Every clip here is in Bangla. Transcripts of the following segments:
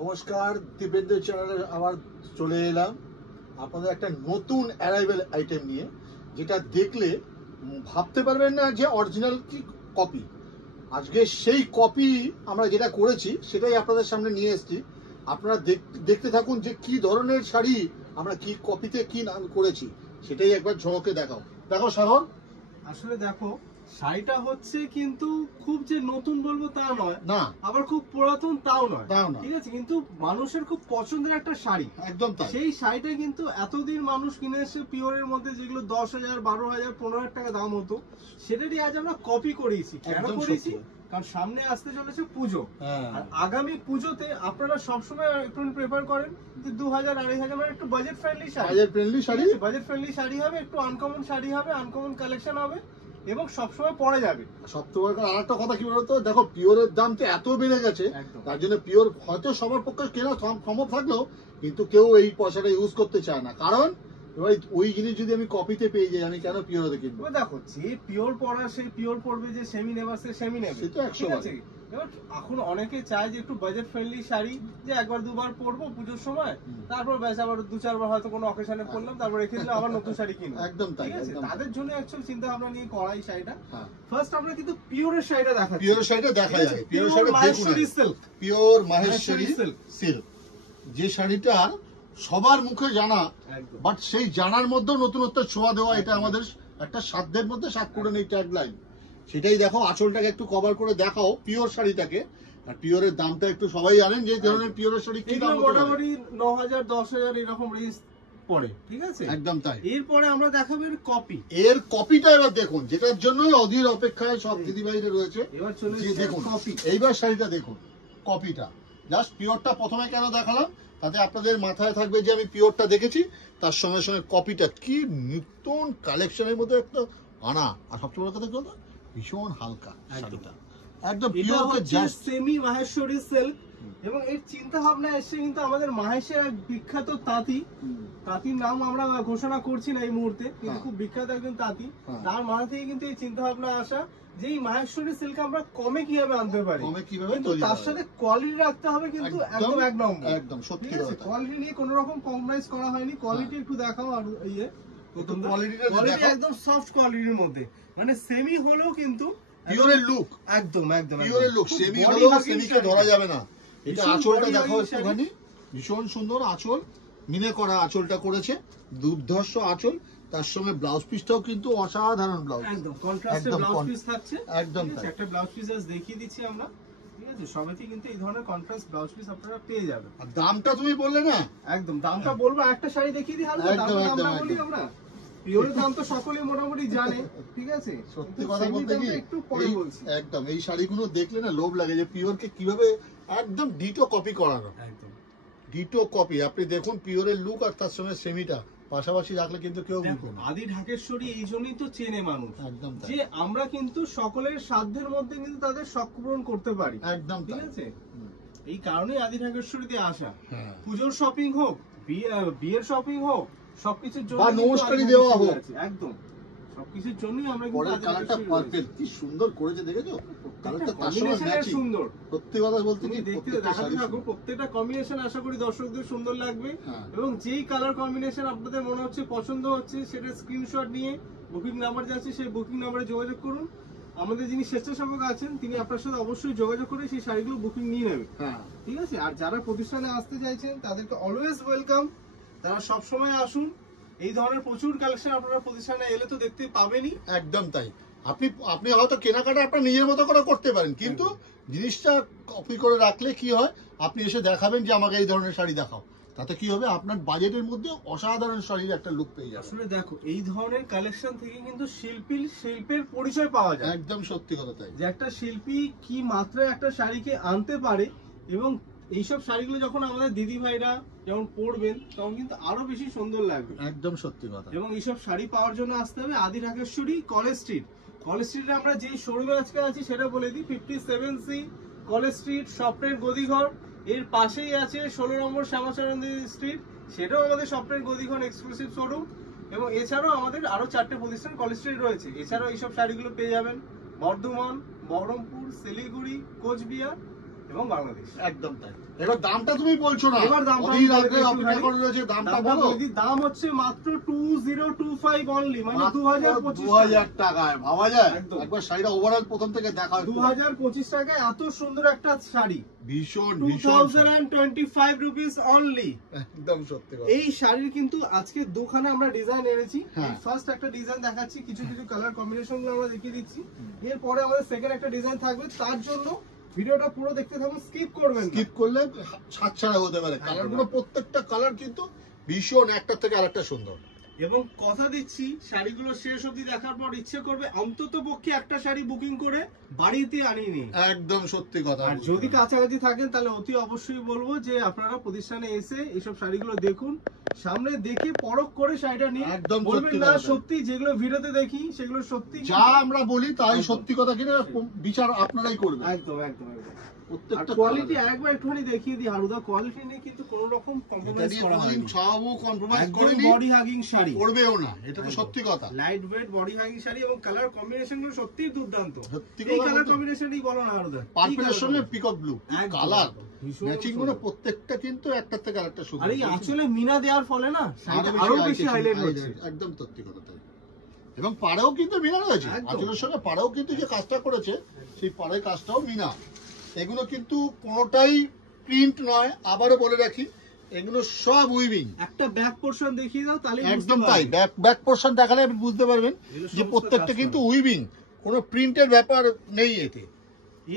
নমস্কার, দিব্যেন্দু চ্যানেলে আবার চলে এলাম আপনাদের একটা নতুন অ্যারাইভেল আইটেম নিয়ে, যেটা দেখলে ভাবতে পারবেন না যে অরিজিনাল কি কপি। আজকে সেই কপি আমরা যেটা করেছি সেটাই আপনাদের সামনে নিয়ে এসেছি। আপনারা দেখতে থাকুন যে কি ধরনের শাড়ি আমরা কি কপিতে কি নাম করেছি, সেটাই একবার ঝলকে দেখাও। দেখো সাগর, আসলে দেখো শাড়িটা হচ্ছে কিন্তু খুব যে নতুন বলবো তা নয়, না আবার খুব পুরাতন তাও নয়, তাও না, ঠিক আছে, কিন্তু মানুষের খুব পছন্দের একটা শাড়ি। একদম তাই। সেই শাড়িটা কিন্তু এতদিন মানুষ কিনে এসে পিওরের মধ্যে, যেগুলো 10,000, 12,000, 15,000 টাকা দাম হতো, সেটারই আজ আমরা কপি করিয়েছি। কেন করিয়েছি? কারণ সামনে আসতে চলেছে পুজো, আর আগামী পুজোতে আপনারা সবসময় একটু প্রেফার করেন যে 2,000, 2,500 মানে একটু budget friendly sari, budget friendly sari হবে, একটু আনকমন শাড়ি হবে, আনকমন কালেকশন হবে এবং সবসময় পরে যাবে। সবথেকে বড় আরেকটা কথা কি বলতো, দেখো পিওরের দাম তো এত বেড়ে গেছে, তার জন্য পিওর হয়তো সবার পক্ষে কেনা সম্ভব থাকলেও কিন্তু কেউ এই পয়সাটা ইউজ করতে চায় না। কারণ এবার ওই জিনিস যদি আমি কপিতে পেয়ে যাই, আমি কেন পিওরে কিনবো? দেখো, যে পিওর পড়া সেই পিওর পড়বে, যে সেমি নেবার সে সেমি নেবে, সেটা 100 এবার এখন অনেকে চায় যে একটু বাজেট ফ্রেন্ডলি শাড়ি, যে একবার দুবার পরবো পুজোর সময়, তারপর ব্যাস আবার 2-4 বার হয়তো কোনো অকেশনে পরলাম, তারপর রেখে দিলাম, আবার নতুন শাড়ি কিনবো। একদম তাই, ঠিক আছে, তাদের জন্য অ্যাকচুয়ালি চিন্তা ভাবনা নিয়ে করা এই শাড়িটা। ফার্স্ট আমরা কিন্তু পিওরের শাড়িটা দেখাচ্ছি। পিওরের শাড়িটা দেখা যায়, pure Maheshwari silk, pure Maheshwari silk, যে শাড়িটা সবার মুখে জানা, বাট সেই জানার মধ্যেও নতুনত্ব ছোঁয়া দেওয়া, এটা আমাদের একটা সাধ্যের মধ্যে সাত করে নেই ট্যাগলাইন। সেটাই দেখো, আঁচলটাকে একটু কভার করে দেখাও পিওর শাড়িটাকে। আর পিওরের দামটা একটু সবাই জানেন যে ধরনের পিওরের শাড়ি কি দাম, মোটামুটি 9,000, 10,000 এরকম রেঞ্জ পড়ে, ঠিক আছে, একদম তাই। এরপরে আমরা দেখাবো এর কপি। এর কপিটা এবার দেখুন, যেটার জন্যই অধীর অপেক্ষায় সব দিদিভাইরা রয়েছে। এবার চলে দেখুন কপি, এইবার শাড়িটা দেখুন, কপিটা জাস্ট পিওরটা প্রথমে কেন দেখালাম, তাতে আপনাদের মাথায় থাকবে যে আমি পিওরটা দেখেছি, তার সঙ্গে সঙ্গে কপিটা কি নতুন কালেকশনের মধ্যে একটা আনা। আর সবচেয়ে বড় কথা কি বলতো, ভীষণ হালকা শাড়িটা, একদম pure just semi Maheshwari silk. এবং এর চিন্তা ভাবনা এসে কিন্তু আমাদের মাহেশের এক বিখ্যাত তাঁতির নাম আমরা ঘোষণা করছি না এই মুহূর্তে, কিন্তু খুব বিখ্যাত একজন তাঁতি, তার মাথা থেকে কিন্তু এই চিন্তা ভাবনা আসা যে এই মাহেশ্বরী সিল্ক আমরা কমে কিভাবে আনতে পারি, তার সাথে কোয়ালিটি রাখতে হবে, কিন্তু একদম এক নম্বর, একদম সত্যি কথা। কোয়ালিটি নিয়ে কোনো রকম কম্প্রোমাইজ করা হয়নি। কোয়ালিটি একটু দেখাও। আর ইয়ে কোয়ালিটি একদম সফট কোয়ালিটির মধ্যে, মানে সেমি হলেও কিন্তু পিওরের লুক, একদম পিওরের লুক, সেমি হলেও সেমিকে ধরা যাবে না। এটা আঁচলটা দেখো একটুখানি, ভীষণ সুন্দর আঁচল, মিনে করা আঁচলটা করেছে, দুর্ধর্ষ আঁচল, তার সঙ্গে ব্লাউজ পিসটাও কিন্তু অসাধারণ ব্লাউজ, একদম কন্ট্রাস্টে ব্লাউজ পিস থাকছে, একদম একটা ব্লাউজ পিস দেখিয়ে দিচ্ছি আমরা, ঠিক আছে, সবাইকে কিন্তু এই ধরনের কন্ট্রাস্ট ব্লাউজ পিস আপনারা পেয়ে যাবেন। আর দামটা তুমি বললে না, একদম দামটা বলবো, একটা শাড়ি দেখিয়ে দিই হালকা, দামটা বলি আমরা। পিওরের দাম তো সকলেই মোটামুটি জানে, ঠিক আছে, সত্যি কথা বলতে কি একটু পরে বলছি। একদম এই শাড়িগুলো দেখলে না লোভ লাগে যে পিওরকে কিভাবে একদম ডিটো কপি করানো, একদম ডিটো কপি। আপনি দেখুন পিওরের লুক আর তার সঙ্গে সেমিটা পাশাপাশি রাখলে কিন্তু কেউ বুঝবে না। আদি ঢাকেশ্বরী এই জন্যই তো চেনে মানুষ, একদম যে আমরা কিন্তু সকলের সাধ্যের মধ্যে কিন্তু তাদের শখ পূরণ করতে পারি, একদম ঠিক আছে। এই কারণেই আদি ঢাকেশ্বরীতে আসা। হ্যাঁ, পুজোর শপিং হোক, বিয়ের শপিং হোক, সবকিছুর জন্য বা নমস্কারই দেওয়া হোক, একদম সবকিছুর জন্যই আমরা কিন্তু পরের কালারটা পারফেক্ট, কি সুন্দর করেছে দেখেছো, কালারটা তার সঙ্গে ম্যাচিং, সুন্দর। সত্যি কথা বলতে কি দেখতে দেখাতে থাকো, প্রত্যেকটা কম্বিনেশন আশা করি দর্শকদের সুন্দর লাগবে। এবং যেই কালার কম্বিনেশন আপনাদের মনে হচ্ছে পছন্দ হচ্ছে, সেটা স্ক্রিনশট নিয়ে বুকিং নাম্বার যাচ্ছে, সেই বুকিং নাম্বারে যোগাযোগ করুন। আমাদের যিনি স্বেচ্ছাসেবক আছেন তিনি আপনার সাথে অবশ্যই যোগাযোগ করে সেই শাড়িগুলো বুকিং নিয়ে নেবেন, ঠিক আছে। আর যারা প্রতিষ্ঠানে আসতে চাইছেন তাদেরকে অলওয়েজ ওয়েলকাম, তারা সবসময় আসুন। এই ধরনের প্রচুর কালেকশন আপনারা প্রতিষ্ঠানে এলে তো দেখতে পাবেনই, একদম তাই। আপনি হয়তো কেনাকাটা আপনার নিজের মতো করে করতে পারেন, কিন্তু জিনিসটা কপি করে রাখলে কি হয়, আপনি এসে দেখাবেন যে আমাকে এই ধরনের শাড়ি দেখাও, তাতে কি হবে, আপনার বাজেটের মধ্যে অসাধারণ শাড়ির একটা লুক পেয়ে যাবে। আসলে দেখো, এই ধরনের কালেকশন থেকে কিন্তু শিল্পের পরিচয় পাওয়া যায়, একদম সত্যি কথা তাই, যে একটা শিল্পী কি মাত্রায় একটা শাড়িকে আনতে পারে। এবং এইসব শাড়িগুলো যখন আমাদের দিদি ভাইরা যখন পরবেন তখন কিন্তু আরো বেশি সুন্দর লাগবে, একদম সত্যি কথা। এবং এইসব শাড়ি পাওয়ার জন্য আসতে হবে আদি ঢাকেশ্বরী কলেজ স্ট্রিটে আমরা যেই শোরুমে আজকে আছি সেটা বলে দিই, 57C কলেজ স্ট্রিট, স্বপ্নের গদিঘর, এর পাশেই আছে 16 নম্বর শ্যামাচরণ স্ট্রিট, সেটাও আমাদের স্বপ্নের গদিঘর এক্সক্লুসিভ শোরুম। এবং এছাড়াও আমাদের আরো 4টে প্রতিষ্ঠান কলেজ স্ট্রিট রয়েছে। এছাড়াও এইসব শাড়িগুলো পেয়ে যাবেন বর্ধমান, বহরমপুর, শিলিগুড়ি, কোচবিহার এবং বাংলাদেশ। একদম তাই। এবার দামটা তুমি বলছো না, এবার দামটা অধীর আগ্রহে অপেক্ষা করে রয়েছে, দামটা বলো। দাম হচ্ছে মাত্র 2025 অনলি, মানে 2000 টাকায় ভাবা যায়? একদম। একবার শাড়িটা ওভারঅল প্রথম থেকে দেখা হয়। 2025 টাকায় এত সুন্দর একটা শাড়ি, ভীষণ 2025 রুপিস অনলি। একদম সত্যি কথা। এই শাড়ির কিন্তু আজকে দোকানে আমরা ডিজাইন এনেছি। হ্যাঁ। ফার্স্ট একটা ডিজাইন দেখাচ্ছি, কিছু কিছু কালার কম্বিনেশন গুলো আমরা দেখিয়ে দিচ্ছি। এরপরে আমাদের সেকেন্ড একটা ডিজাইন থাকবে, তার জন্য ভিডিওটা পুরো দেখতে থাকুন, স্কিপ করবেন না। স্কিপ করলে ছাড়ছাড়া হতে পারে। কালারগুলো প্রত্যেকটা কালার কিন্তু ভীষণ একটা থেকে আরেকটা সুন্দর। এবং কথা দিচ্ছি, শাড়িগুলো শেষ অবধি দেখার পর ইচ্ছে করবে অন্তত পক্ষে একটা শাড়ি বুকিং করে বাড়িতে আনিয়ে নিন। একদম সত্যি কথা। আর যদি কাছাকাছি থাকেন তাহলে অতি অবশ্যই বলবো যে আপনারা প্রতিষ্ঠানে এসে এইসব শাড়িগুলো দেখুন, সামনে দেখে পরখ করে শাড়িটা নিন। একদম বলবেন সত্যি না কথা। সত্যি যেগুলো ভিডিওতে দেখি সেগুলো সত্যি, যা আমরা বলি তাই সত্যি কথা কিনা বিচার আপনারাই করবেন। একদম একদম একদম। প্রত্যেকটা কোয়ালিটি একবার একটুখানি দেখিয়ে দিই, হারুদা কোয়ালিটি নিয়ে কিন্তু কোনো রকম কম্প্রোমাইজ করা হয়নি। কম্প্রোমাইজ একদম করেনি, বডি হাগিং শাড়ি, করবেও না, এটা তো সত্যি কথা। Light weight body hugging sari এবং কালার কম্বিনেশন গুলো সত্যিই দুর্দান্ত। সত্যি এই কথা কালার বলতে কম্বিনেশনই বলো না হারুদা, পার্পলের সঙ্গে পিকক ব্লু একদম, কালার ভীষণ ম্যাচিং গুলো প্রত্যেকটা কিন্তু একটা থেকে আরেকটা সুন্দর। আর এই আঁচলে মিনা দেওয়ার ফলে না শাড়িটা আরো বেশি হাইলাইট হচ্ছে। একদম সত্যি কথা তাই। এবং পাড়েও কিন্তু মিনা রয়েছে, একদম। আঁচলের সঙ্গে পাড়েও কিন্তু যে কাজটা করেছে সেই পাড়ের কাজটাও মিনা। এগুলো কিন্তু কোনোটাই প্রিন্ট নয়, আবারও বলে রাখি, এগুলো সব উইভিং। একটা ব্যাক পোরশন দেখিয়ে দাও তাহলে একদম তাই, ব্যাক পোরশন দেখালে আপনি বুঝতে পারবেন যে প্রত্যেকটা কিন্তু উইভিং, কোনো প্রিন্টের ব্যাপার নেই এতে।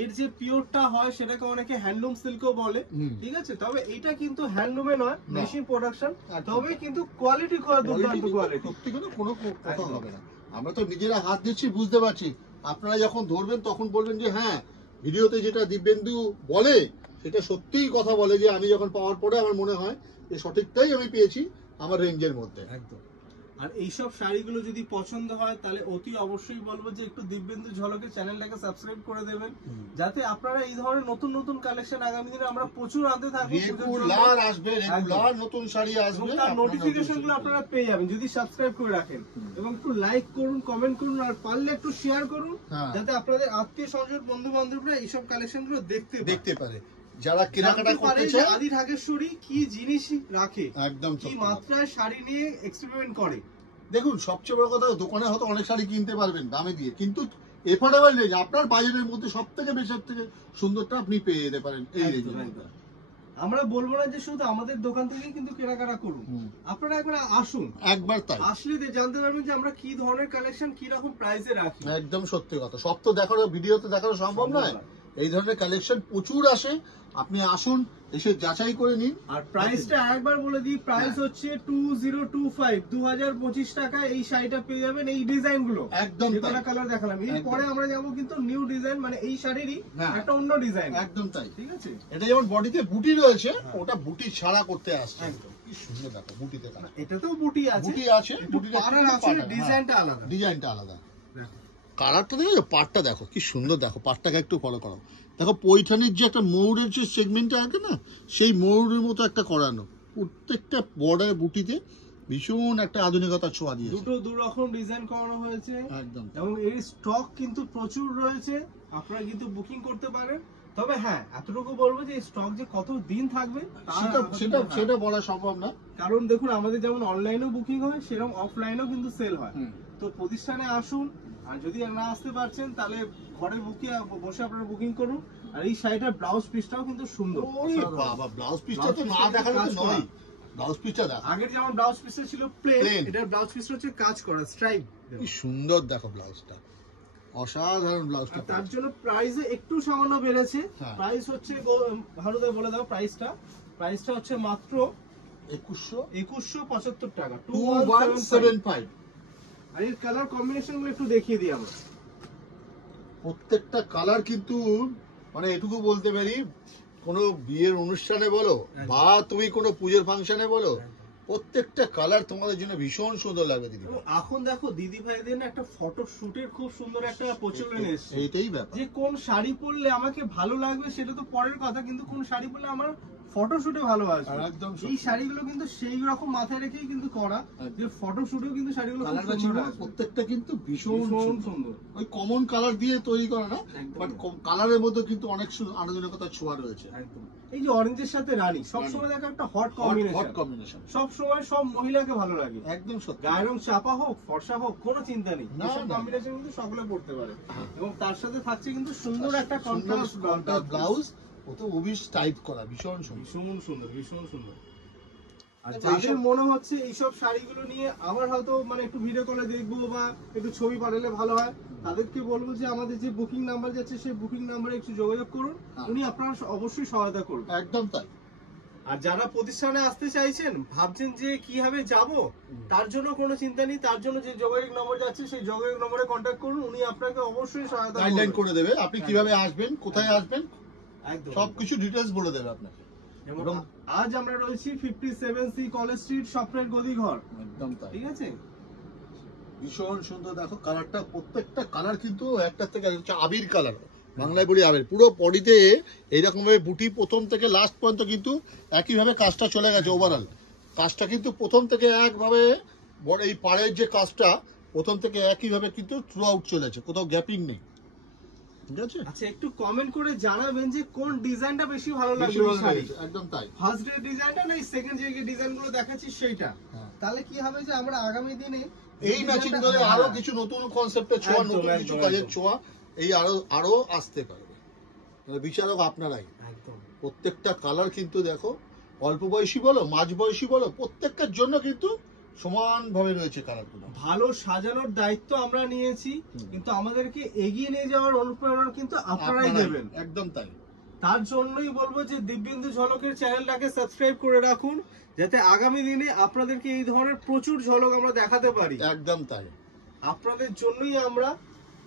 এর যে পিওরটা হয় সেটাকে অনেকে হ্যান্ডলুম সিল্কও বলে, ঠিক আছে, তবে এটা কিন্তু হ্যান্ডলুমে নয়, মেশিন প্রোডাকশন, তবে কিন্তু কোয়ালিটি দুর্দান্ত কোয়ালিটি। সত্যি কোনো কথা হবে না। আমরা তো নিজেরা হাত দিচ্ছি, বুঝতে পারছি। আপনারা যখন ধরবেন তখন বলবেন যে হ্যাঁ, ভিডিওতে যেটা দিব্যেন্দু বলে সেটা সত্যিই কথা বলে, যে আমি যখন পাওয়ার পরে আমার মনে হয় যে সঠিকটাই আমি পেয়েছি আমার রেঞ্জের মধ্যে। একদম। আর এইসব শাড়িগুলো যদি পছন্দ হয় তাহলে অতি অবশ্যই বলবো যে একটু দিব্যেন্দু ঝলকের চ্যানেলটাকে সাবস্ক্রাইব করে দেবেন, যাতে আপনারা এই ধরনের নতুন নতুন কালেকশন আগামী দিনে আমরা প্রচুর আনতে থাকবো। রেগুলার আসবে, রেগুলার নতুন শাড়ি আসবে, তার নোটিফিকেশন গুলো আপনারা পেয়ে যাবেন যদি সাবস্ক্রাইব করে রাখেন। এবং একটু লাইক করুন, কমেন্ট করুন, আর পারলে একটু শেয়ার করুন, যাতে আপনাদের আত্মীয় স্বজন বন্ধু বান্ধবরা এইসব কালেকশন গুলো দেখতে পারে। যারা কেনাকাটা করতে চায় আদি ঢাকেশ্বরী কি জিনিস রাখে, একদম কি মাত্রায় শাড়ি নিয়ে এক্সপেরিমেন্ট করে। দেখুন, সবচেয়ে বড় কথা, দোকানে হয়তো অনেক শাড়ি কিনতে পারবেন দামে দিয়ে, কিন্তু এফোর্ডেবল রেঞ্জ, আপনার বাজেটের মধ্যে সব থেকে বেশি, সব থেকে সুন্দরটা আপনি পেয়ে যেতে পারেন এই রেঞ্জে। আমরা বলবো না যে শুধু আমাদের দোকান থেকেই কিন্তু কেনাকাটা করুন, আপনারা একবার আসুন, একবার তাই আসলে জানতে পারবেন যে আমরা কি ধরনের কালেকশন কি রকম প্রাইসে রাখি। একদম সত্যি কথা, সব তো দেখানো ভিডিওতে দেখানো সম্ভব নয়। এই ধরনের কালেকশন প্রচুর আসে, আপনি আসুন, এসে যাচাই করে নিন। আর প্রাইসটা একবার বলে দিই, প্রাইস হচ্ছে 2025 টাকা এই শাড়িটা পেয়ে যাবেন, এই ডিজাইন গুলো একদম কালার দেখালাম। এরপরে আমরা যাবো কিন্তু নিউ ডিজাইন, মানে এই শাড়িরই একটা অন্য ডিজাইন। একদম তাই, ঠিক আছে। এটা যেমন বডিতে বুটি রয়েছে, ওটা বুটি ছাড়া করতে আসছে। কি সুন্দর দেখো বুটিতে কাজ, এটাতেও বুটি আছে, বুটিটা ডিজাইনটা আলাদা, ডিজাইনটা আলাদা। কালারটা দেখো, পাটটা দেখো কি সুন্দর, দেখো পাটটাকে একটু ফলো করো, দেখো পৈঠানির যে একটা ময়ূরের যে সেগমেন্টটা আছে না, সেই ময়ূরের মতো একটা করানো, প্রত্যেকটা বর্ডার বুটিতে ভীষণ একটা আধুনিকতার ছোঁয়া দিয়ে, দুটো দু রকম ডিজাইন করানো হয়েছে একদম। এবং এর স্টক কিন্তু প্রচুর রয়েছে, আপনারা কিন্তু বুকিং করতে পারেন। তবে হ্যাঁ, এতটুকু বলবো যে স্টক যে কত দিন থাকবে সেটা বলা সম্ভব না, কারণ দেখুন আমাদের যেমন অনলাইনেও বুকিং হয় সেরকম অফলাইনেও কিন্তু সেল হয়। তো প্রতিষ্ঠানে আসুন, আর যদি না আসতে পারছেন তাহলে ঘরে বসে আপনারা বুকিং করুন। আর এই শাড়িটার ব্লাউজ পিসটাও কিন্তু সুন্দর। বাবা, ব্লাউজ পিসটা তো না দেখালে তো নয়, ব্লাউজ পিসটা দেখো। আগের যেমন ব্লাউজ পিসটা ছিল প্লেন, এটার ব্লাউজ পিসটা হচ্ছে কাজ করা স্ট্রাইপ, কি সুন্দর দেখো ব্লাউজটা, অসাধারণ ব্লাউজটা। তার জন্য প্রাইসে একটু সামান্য বেড়েছে। প্রাইস হচ্ছে, ভালোভাবে বলে দাও প্রাইসটা হচ্ছে মাত্র 2175 টাকা, 2175। আর এর কালার কম্বিনেশন গুলো একটু দেখিয়ে দিই আমরা। প্রত্যেকটা কালার কিন্তু মানে এটুকু বলতে পারি, কোনো বিয়ের অনুষ্ঠানে বলো বা তুমি কোনো পুজোর ফাংশনে বলো, প্রত্যেকটা কালার তোমাদের জন্য ভীষণ সুন্দর লাগবে দিদি। এখন দেখো দিদি ভাইদের একটা ফটো শুটের খুব সুন্দর একটা প্রচলন এসেছে, এইটাই ব্যাপার, যে কোন শাড়ি পরলে আমাকে ভালো লাগবে সেটা তো পরের কথা, কিন্তু কোন শাড়ি পরলে আমার ফটোশুটে ভালো আসবে। একদম এই শাড়িগুলো কিন্তু সেই রকম মাথায় রেখেই কিন্তু করা, যে ফটোশুটেও কিন্তু শাড়িগুলো খুব কালারটা সুন্দর ছিল আসবে। প্রত্যেকটা কিন্তু ভীষণ সুন্দর। ওই কমন কালার দিয়ে তৈরি করা না, একদম। বাট কালারের মধ্যে কিন্তু অনেক আনন্দজনকতার ছোঁয়া রয়েছে। একদম। এই যে অরেঞ্জের সাথে রানী সবসময় দেখো একটা হট কম্বিনেশন, সব সময় সব মহিলাকে ভালো লাগে। একদম সত্যি। গায়ের রং চাপা হোক ফর্সা হোক কোনো চিন্তা নেই, না, এসব না। কম্বিনেশন কিন্তু সকলে পড়তে পারে। এবং তার সাথে থাকছে কিন্তু সুন্দর একটা কন্ট্রাস্ট কন্ট্রাস্ট ব্লাউজ, ও তো অবিশ টাইপ করা, ভীষণ সুন্দর। ভীষণ সুন্দর, ভীষণ সুন্দর। আর আচ্ছা, যাদের এইসব- মনে হচ্ছে এইসব শাড়িগুলো নিয়ে আবার হয়তো মানে একটু ভিডিও কলে দেখবো বা একটু ছবি পাঠালে ভালো হয়, তাদেরকে বলবো যে আমাদের যে বুকিং নাম্বার যাচ্ছে সেই বুকিং নাম্বারে একটু যোগাযোগ করুন, হ্যাঁ। উনি আপনারা অবশ্যই সহায়তা করবেন। একদম তাই। আর যারা প্রতিষ্ঠানে আসতে চাইছেন, ভাবছেন যে কিভাবে যাব, তার জন্য কোনো চিন্তা নেই, তার জন্য যে যোগাযোগ নম্বর যাচ্ছে সেই যোগাযোগ নম্বরে কন্ট্যাক্ট করুন, উনি আপনাকে অবশ্যই সহায়তা গাইডলাইন করবেন। করে দেবে, আপনি কিভাবে আসবেন, কোথায় আসবেন, একদম সবকিছু ডিটেলস বলে দেবে আপনাকে। এবং আজ আমরা রয়েছি 57C কলেজ স্ট্রিট, স্বপ্নের গদিঘর। একদম তাই। ঠিক আছে, ভীষণ সুন্দর। দেখো কালারটা, প্রত্যেকটা কালার কিন্তু একটার থেকে হচ্ছে আবির কালার, বাংলায় বলি আবির। পুরো বডিতে এইরকম ভাবে বুটি প্রথম থেকে লাস্ট পর্যন্ত কিন্তু একইভাবে কাজটা চলে গেছে। ওভারঅল কাজটা কিন্তু প্রথম থেকে একভাবে বড়, এই পাড়ের যে কাজটা প্রথম থেকে একইভাবে কিন্তু থ্রু আউট চলেছে, কোথাও গ্যাপিং নেই। ঠিক আছে, আচ্ছা একটু কমেন্ট করে জানাবেন যে কোন ডিজাইনটা বেশি ভালো বেশি লাগবে ভালো এই শাড়ি। লেগেছে, একদম তাই। ফার্স্ট ডে ডিজাইনটা না সেকেন্ড যে ডিজাইনগুলো দেখাচ্ছি সেইটা, হ্যাঁ। তাহলে কি হবে যে আমরা আগামী দিনে এই ম্যাচিং করে আরো কিছু নতুন কনসেপ্টের ছোঁয়া, একদম, নতুন কিছু একদম, কাজের একদম। ছোঁয়া এই আরো আসতে পারবে। মানে বিচারক আপনারাই। একদম প্রত্যেকটা কালার কিন্তু দেখো, অল্প বয়সী বলো, মাঝ বয়সী বলো, প্রত্যেকটার জন্য কিন্তু সমানভাবে রয়েছে কালারগুলো। ভালো সাজানোর দায়িত্ব আমরা নিয়েছি, কিন্তু আমাদেরকে এগিয়ে নিয়ে যাওয়ার অনুপ্রেরণা কিন্তু আপনারাই দেবেন। একদম তাই। তার জন্যই বলবো যে দিব্যেন্দু ঝলকের চ্যানেলটাকে সাবস্ক্রাইব করে রাখুন, যাতে আগামী দিনে আপনাদেরকে এই ধরনের প্রচুর ঝলক আমরা দেখাতে পারি। একদম তাই। আপনাদের জন্যই আমরা,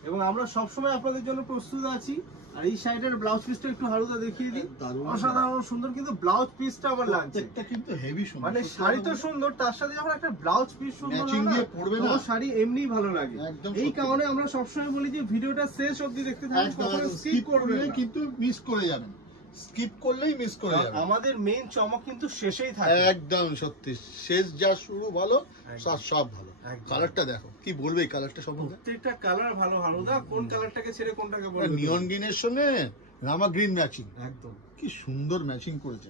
এবং আমরা সবসময় আপনাদের জন্য প্রস্তুত আছি। আর এই শাড়িটার ব্লাউজ পিসটা একটু হালকা দেখিয়ে দিই, দারুণ। অসাধারণ সুন্দর, কিন্তু ব্লাউজ পিসটা আমার লাগছে। প্রত্যেকটা কিন্তু হেভি সুন্দর। মানে শাড়ি তো সুন্দর, তার সাথে যখন একটা ব্লাউজ পিস সুন্দর ম্যাচিং হয় দিয়ে না, পরবে তো না, শাড়ি এমনিই ভালো লাগে। একদম এই সত্যি। কারণে আমরা সবসময় বলি যে ভিডিওটা শেষ অবধি দেখতে থাকুন, একদম কখনো স্কিপ স্কিপ করবেন করলে না। কিন্তু মিস করে যাবেন, স্কিপ করলেই মিস করে যাবেন। আমাদের মেইন চমক কিন্তু শেষেই থাকে। একদম সত্যি, শেষ যা শুরু ভালো, একদম। সব ভালো। একদম। কালারটা দেখো, কি বলবে এই কালারটা সম্বন্ধে? প্রত্যেকটা কালার ভালো। হালুদা কোন কালারটাকে ছেড়ে কোনটাকে বলবে? নিয়ন গ্রিনের সঙ্গে রামা গ্রিন ম্যাচিং, একদম কি সুন্দর ম্যাচিং করেছে।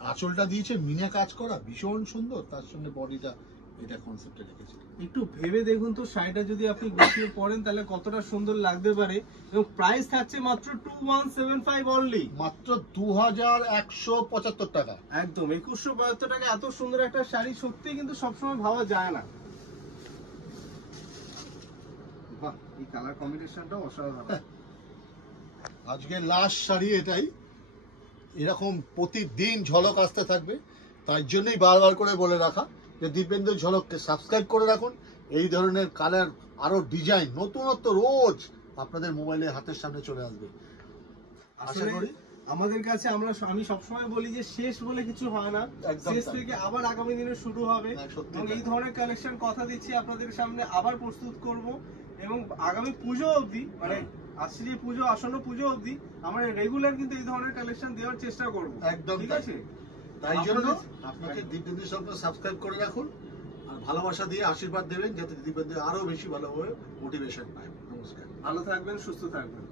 আঁচলটা দিয়েছে মিনে কাজ করা, ভীষণ সুন্দর। তার সঙ্গে বডিটা এটা কনসেপ্টে রেখেছে। একটু ভেবে দেখুন তো, শাড়িটা যদি আপনি গুছিয়ে পরেন তাহলে কতটা সুন্দর লাগতে পারে। এবং প্রাইস থাকছে মাত্র 2175 অনলি, মাত্র 2175 টাকা। একদম 2175 টাকা। এত সুন্দর একটা শাড়ি সত্যি কিন্তু সবসময় ভাবা যায় না। বাহ, এই কালার কম্বিনেশনটা অসাধারণ। আজকে লাস্ট শাড়ি এটাই, এরকম প্রতিদিন ঝলক আসতে থাকবে। তাই জন্যই বারবার করে বলে রাখা যে দিব্যেন্দু ঝলককে সাবস্ক্রাইব করে রাখুন। এই ধরনের কালার, আরো ডিজাইন, নতুনত্ব রোজ আপনাদের মোবাইলে হাতের সামনে চলে আসবে। আশা আসলে করি আমাদের কাছে আমি সবসময় বলি যে শেষ বলে কিছু হয় না, একদম শেষ তাই। থেকে আবার আগামী দিনে শুরু হবে। হ্যাঁ, সত্যি এবং তাই। এই ধরনের কালেকশন কথা দিচ্ছি আপনাদের সামনে আবার প্রস্তুত করব। এবং আগামী পুজো অবধি, মানে আসছে যে পুজো, আসন্ন পুজো অবধি আমরা রেগুলার কিন্তু এই ধরনের কালেকশন দেওয়ার চেষ্টা করব। একদম ঠিক তাই। আছে, তাই জন্য আপনাদের- আপনাকে দিব্যেন্দু ঝলককে সাবস্ক্রাইব করে রাখুন, আর ভালোবাসা দিয়ে আশীর্বাদ দেবেন যাতে দিব্যেন্দু আরো বেশি ভালোভাবে মোটিভেশন পায়। নমস্কার। ভালো থাকবেন, সুস্থ থাকবেন।